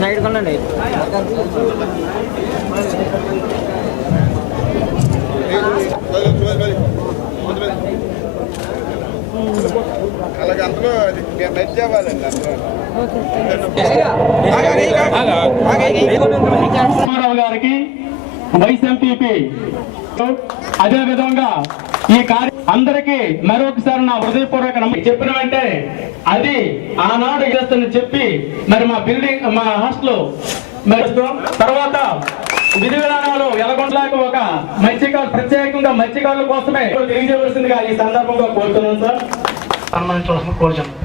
Side కొనండి. అలాగే అందులో మెచ్చేవాళ్ళండి రామారావు గారికి వైస్ ఎంపీపీ, అదే విధంగా ఈ అందరికీ మరొకసారి నా హృదయపూర్వక చెప్పిన వెంటనే అది ఆనాడు చేస్తుందని చెప్పి మరి మా బిల్డింగ్ మా హాస్టల్ మరి తర్వాత విధి విధానాలు ఎలగొండలాగా ఒక మత్స్యకారులు ప్రత్యేకంగా మత్స్యకారుల కోసమే తెలియజేయవలసిందిగా ఈ సందర్భంగా కోరుతున్నాను సార్. సన్మానించవలసిన కోరుతున్నాను.